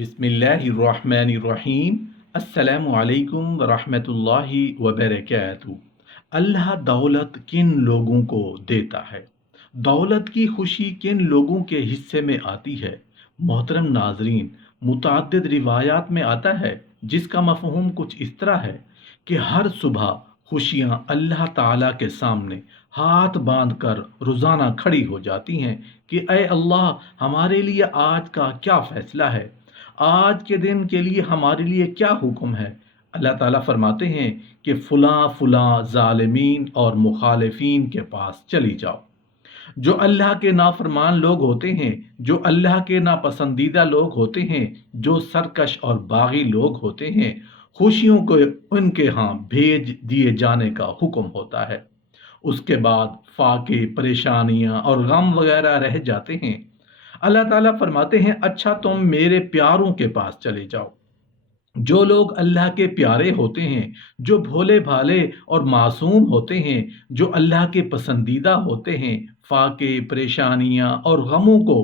بسم اللہ الرحمن الرحیم۔ السلام علیکم ورحمۃ اللہ وبرکاتہ۔ اللہ دولت کن لوگوں کو دیتا ہے؟ دولت کی خوشی کن لوگوں کے حصے میں آتی ہے؟ محترم ناظرین، متعدد روایات میں آتا ہے جس کا مفہوم کچھ اس طرح ہے کہ ہر صبح خوشیاں اللہ تعالیٰ کے سامنے ہاتھ باندھ کر روزانہ کھڑی ہو جاتی ہیں کہ اے اللہ، ہمارے لیے آج کا کیا فیصلہ ہے؟ آج کے دن کے لیے ہمارے لیے کیا حکم ہے؟ اللہ تعالیٰ فرماتے ہیں کہ فلاں فلاں ظالمین اور مخالفین کے پاس چلی جاؤ۔ جو اللہ کے نافرمان لوگ ہوتے ہیں، جو اللہ کے ناپسندیدہ لوگ ہوتے ہیں، جو سرکش اور باغی لوگ ہوتے ہیں، خوشیوں کو ان کے ہاں بھیج دیے جانے کا حکم ہوتا ہے۔ اس کے بعد فاقے، پریشانیاں اور غم وغیرہ رہ جاتے ہیں۔ اللہ تعالیٰ فرماتے ہیں اچھا تم میرے پیاروں کے پاس چلے جاؤ۔ جو لوگ اللہ کے پیارے ہوتے ہیں، جو بھولے بھالے اور معصوم ہوتے ہیں، جو اللہ کے پسندیدہ ہوتے ہیں، فاقے، پریشانیاں اور غموں کو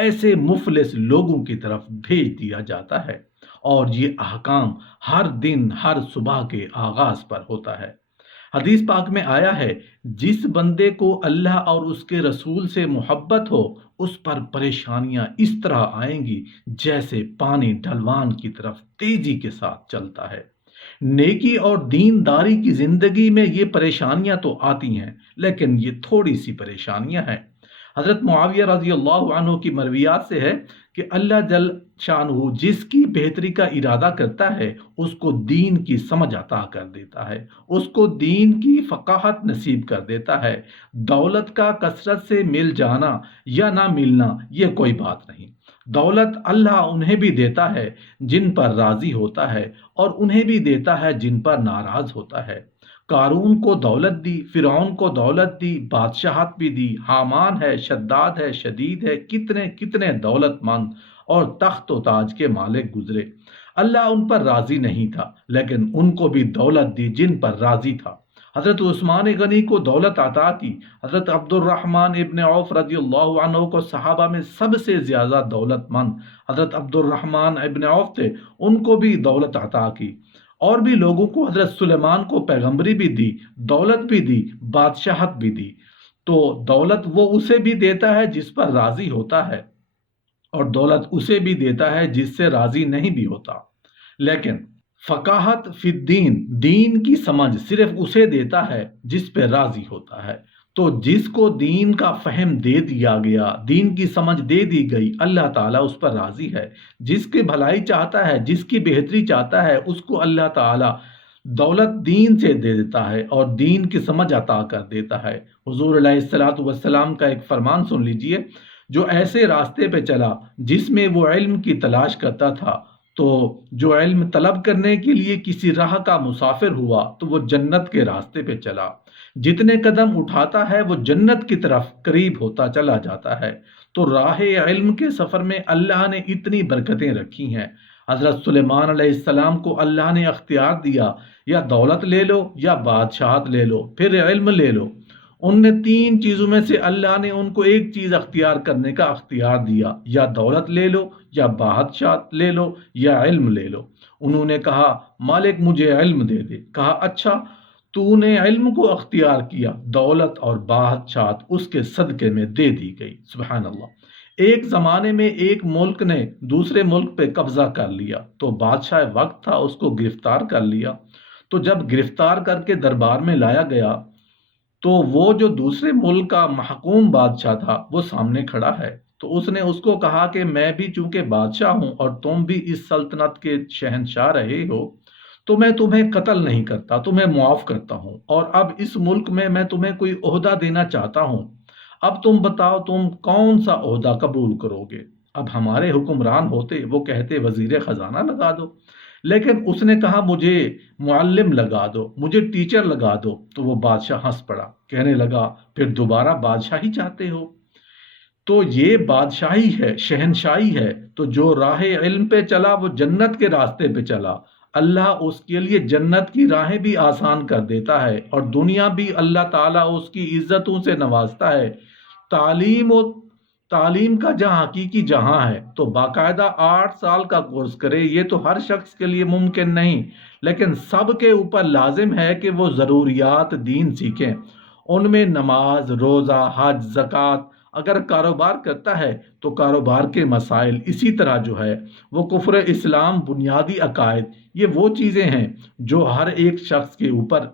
ایسے مفلس لوگوں کی طرف بھیج دیا جاتا ہے، اور یہ احکام ہر دن ہر صبح کے آغاز پر ہوتا ہے۔ حدیث پاک میں آیا ہے، جس بندے کو اللہ اور اس کے رسول سے محبت ہو، اس پر پریشانیاں اس طرح آئیں گی جیسے پانی ڈھلوان کی طرف تیزی کے ساتھ چلتا ہے۔ نیکی اور دینداری کی زندگی میں یہ پریشانیاں تو آتی ہیں، لیکن یہ تھوڑی سی پریشانیاں ہیں۔ حضرت معاویہ رضی اللہ عنہ کی مرویات سے ہے کہ اللہ جل شانہ جس کی بہتری کا ارادہ کرتا ہے، اس کو دین کی سمجھ عطا کر دیتا ہے، اس کو دین کی فقاہت نصیب کر دیتا ہے۔ دولت کا کثرت سے مل جانا یا نہ ملنا یہ کوئی بات نہیں۔ دولت اللہ انہیں بھی دیتا ہے جن پر راضی ہوتا ہے، اور انہیں بھی دیتا ہے جن پر ناراض ہوتا ہے۔ قارون کو دولت دی، فرعون کو دولت دی، بادشاہت بھی دی، حامان ہے، شداد ہے، شدید ہے، کتنے کتنے دولت مند اور تخت و تاج کے مالک گزرے۔ اللہ ان پر راضی نہیں تھا، لیکن ان کو بھی دولت دی جن پر راضی تھا۔ حضرت عثمان غنی کو دولت عطا کی۔ حضرت عبد الرحمن ابن عوف رضی اللہ عنہ کو صحابہ میں سب سے زیادہ دولت مند حضرت عبد الرحمن ابن عوف تھے، ان کو بھی دولت عطا کی۔ اور بھی لوگوں کو، حضرت سلیمان کو پیغمبری بھی دی، دولت بھی دی، بادشاہت بھی دی۔ تو دولت وہ اسے بھی دیتا ہے جس پر راضی ہوتا ہے، اور دولت اسے بھی دیتا ہے جس سے راضی نہیں بھی ہوتا۔ لیکن فقاہت فی الدین، دین کی سمجھ صرف اسے دیتا ہے جس پہ راضی ہوتا ہے۔ تو جس کو دین کا فہم دے دیا گیا، دین کی سمجھ دے دی گئی، اللہ تعالیٰ اس پر راضی ہے۔ جس کی بھلائی چاہتا ہے، جس کی بہتری چاہتا ہے، اس کو اللہ تعالیٰ دولت دین سے دے دیتا ہے اور دین کی سمجھ عطا کر دیتا ہے۔ حضور علیہ الصلوۃ والسلام کا ایک فرمان سن لیجئے، جو ایسے راستے پہ چلا جس میں وہ علم کی تلاش کرتا تھا، تو جو علم طلب کرنے کے لیے کسی راہ کا مسافر ہوا تو وہ جنت کے راستے پہ چلا۔ جتنے قدم اٹھاتا ہے وہ جنت کی طرف قریب ہوتا چلا جاتا ہے۔ تو راہ علم کے سفر میں اللہ نے اتنی برکتیں رکھی ہیں۔ حضرت سلیمان علیہ السلام کو اللہ نے اختیار دیا، یا دولت لے لو، یا بادشاہت لے لو، پھر علم لے لو۔ ان نے تین چیزوں میں سے اللہ نے ان کو ایک چیز اختیار کرنے کا اختیار دیا، یا دولت لے لو، یا بادشاہت لے لو، یا علم لے لو۔ انہوں نے کہا مالک مجھے علم دے دے۔ کہا اچھا، تو نے علم کو اختیار کیا، دولت اور بادشاہت اس کے صدقے میں دے دی گئی۔ سبحان اللہ۔ ایک زمانے میں ایک ملک نے دوسرے ملک پہ قبضہ کر لیا، تو بادشاہ وقت تھا، اس کو گرفتار کر لیا۔ تو جب گرفتار کر کے دربار میں لایا گیا، تو وہ جو دوسرے ملک کا محکوم بادشاہ تھا وہ سامنے کھڑا ہے۔ تو اس نے اس کو کہا کہ میں بھی چونکہ بادشاہ ہوں اور تم بھی اس سلطنت کے شہنشاہ رہے ہو، تو میں تمہیں قتل نہیں کرتا، تمہیں معاف کرتا ہوں، اور اب اس ملک میں تمہیں کوئی عہدہ دینا چاہتا ہوں۔ اب تم بتاؤ تم کون سا عہدہ قبول کرو گے؟ اب ہمارے حکمران ہوتے وہ کہتے وزیر خزانہ لگا دو، لیکن اس نے کہا مجھے معلم لگا دو، مجھے ٹیچر لگا دو۔ تو وہ بادشاہ ہنس پڑا، کہنے لگا پھر دوبارہ بادشاہی چاہتے ہو؟ تو یہ بادشاہی ہے، شہنشاہی ہے۔ تو جو راہ علم پہ چلا وہ جنت کے راستے پہ چلا، اللہ اس کے لیے جنت کی راہیں بھی آسان کر دیتا ہے، اور دنیا بھی اللہ تعالیٰ اس کی عزتوں سے نوازتا ہے۔ تعلیم و تعلیم کا جہاں حقیقی جہاں ہے تو باقاعدہ 8 سال کا کورس کرے، یہ تو ہر شخص کے لیے ممکن نہیں، لیکن سب کے اوپر لازم ہے کہ وہ ضروریات دین سیکھیں، ان میں نماز، روزہ، حج، زکوٰۃ۔ اگر کاروبار کرتا ہے تو کاروبار کے مسائل، اسی طرح جو ہے وہ کفر، اسلام، بنیادی عقائد، یہ وہ چیزیں ہیں جو ہر ایک شخص کے اوپر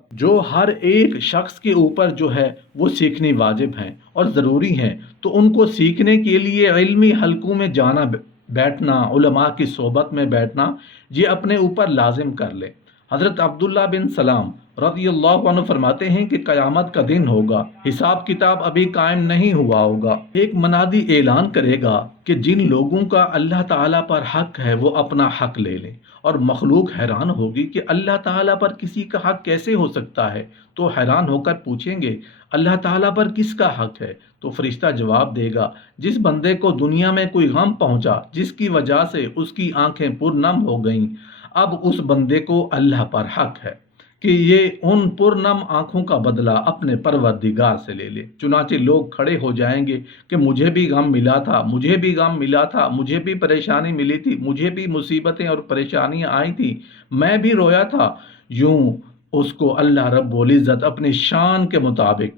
جو ہے وہ سیکھنی واجب ہیں اور ضروری ہیں۔ تو ان کو سیکھنے کے لیے علمی حلقوں میں جانا، بیٹھنا، علماء کی صحبت میں بیٹھنا، یہ اپنے اوپر لازم کر لے۔ حضرت عبداللہ بن سلام رضی اللہ عنہ فرماتے ہیں کہ قیامت کا دن ہوگا، حساب کتاب ابھی قائم نہیں ہوا ہوگا، ایک منادی اعلان کرے گا کہ جن لوگوں کا اللہ تعالیٰ پر حق ہے وہ اپنا حق لے لیں، اور مخلوق حیران ہوگی کہ اللہ تعالیٰ پر کسی کا حق کیسے ہو سکتا ہے، تو حیران ہو کر پوچھیں گے اللہ تعالیٰ پر کس کا حق ہے؟ تو فرشتہ جواب دے گا جس بندے کو دنیا میں کوئی غم پہنچا جس کی وجہ سے اس کی آنکھیں پرنم ہو گئیں، اب اس بندے کو اللہ پر حق ہے کہ یہ ان پرنم آنکھوں کا بدلہ اپنے پروردگار سے لے لے۔ چنانچہ لوگ کھڑے ہو جائیں گے کہ مجھے بھی غم ملا تھا، مجھے بھی غم ملا تھا، مجھے بھی پریشانی ملی تھی، مجھے بھی مصیبتیں اور پریشانیاں آئی تھی، میں بھی رویا تھا۔ یوں اس کو اللہ رب العزت اپنی شان کے مطابق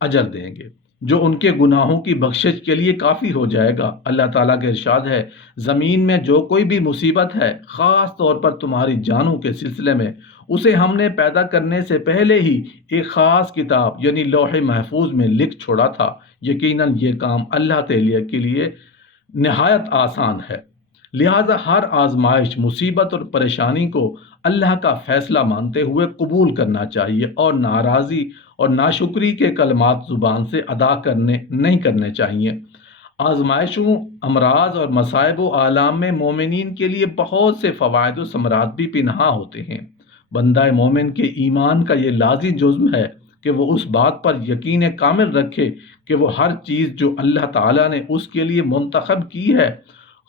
اجر دیں گے جو ان کے گناہوں کی بخشش کے لیے کافی ہو جائے گا۔ اللہ تعالیٰ کا ارشاد ہے، زمین میں جو کوئی بھی مصیبت ہے، خاص طور پر تمہاری جانوں کے سلسلے میں، اسے ہم نے پیدا کرنے سے پہلے ہی ایک خاص کتاب یعنی لوح محفوظ میں لکھ چھوڑا تھا۔ یقیناً یہ کام اللہ تعالیٰ کے لیے نہایت آسان ہے۔ لہٰذا ہر آزمائش، مصیبت اور پریشانی کو اللہ کا فیصلہ مانتے ہوئے قبول کرنا چاہیے، اور ناراضی اور ناشکری کے کلمات زبان سے ادا نہیں کرنے چاہیے۔ آزمائشوں، امراض اور مصائب و آلام میں مومنین کے لیے بہت سے فوائد و ثمرات بھی پنہاں ہوتے ہیں۔ بندہ مومن کے ایمان کا یہ لازمی جزم ہے کہ وہ اس بات پر یقین کامل رکھے کہ وہ ہر چیز جو اللہ تعالیٰ نے اس کے لیے منتخب کی ہے،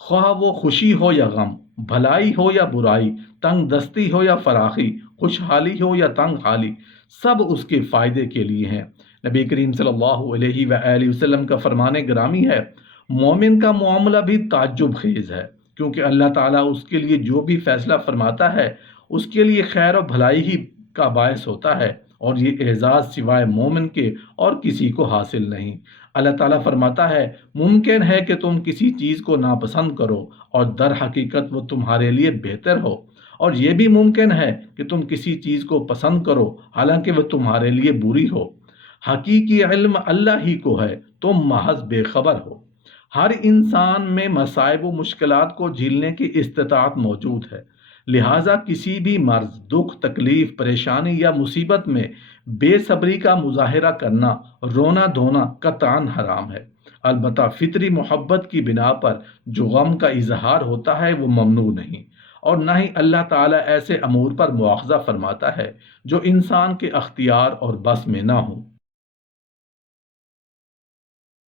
خواہ وہ خوشی ہو یا غم، بھلائی ہو یا برائی، تنگ دستی ہو یا فراخی، خوشحالی ہو یا تنگ حالی، سب اس کے فائدے کے لیے ہیں۔ نبی کریم صلی اللہ علیہ وآلہ وسلم کا فرمان گرامی ہے، مومن کا معاملہ بھی تعجب خیز ہے، کیونکہ اللہ تعالیٰ اس کے لیے جو بھی فیصلہ فرماتا ہے اس کے لیے خیر و بھلائی ہی کا باعث ہوتا ہے، اور یہ اعزاز سوائے مومن کے اور کسی کو حاصل نہیں۔ اللہ تعالیٰ فرماتا ہے، ممکن ہے کہ تم کسی چیز کو ناپسند کرو اور در حقیقت وہ تمہارے لیے بہتر ہو، اور یہ بھی ممکن ہے کہ تم کسی چیز کو پسند کرو حالانکہ وہ تمہارے لیے بری ہو۔ حقیقی علم اللہ ہی کو ہے، تم محض بے خبر ہو۔ ہر انسان میں مصائب و مشکلات کو جھیلنے کی استطاعت موجود ہے، لہٰذا کسی بھی مرض، دکھ، تکلیف، پریشانی یا مصیبت میں بے صبری کا مظاہرہ کرنا، رونا دھونا قطعاً حرام ہے۔ البتہ فطری محبت کی بنا پر جو غم کا اظہار ہوتا ہے وہ ممنوع نہیں، اور نہ ہی اللہ تعالیٰ ایسے امور پر مواخذہ فرماتا ہے جو انسان کے اختیار اور بس میں نہ ہوں۔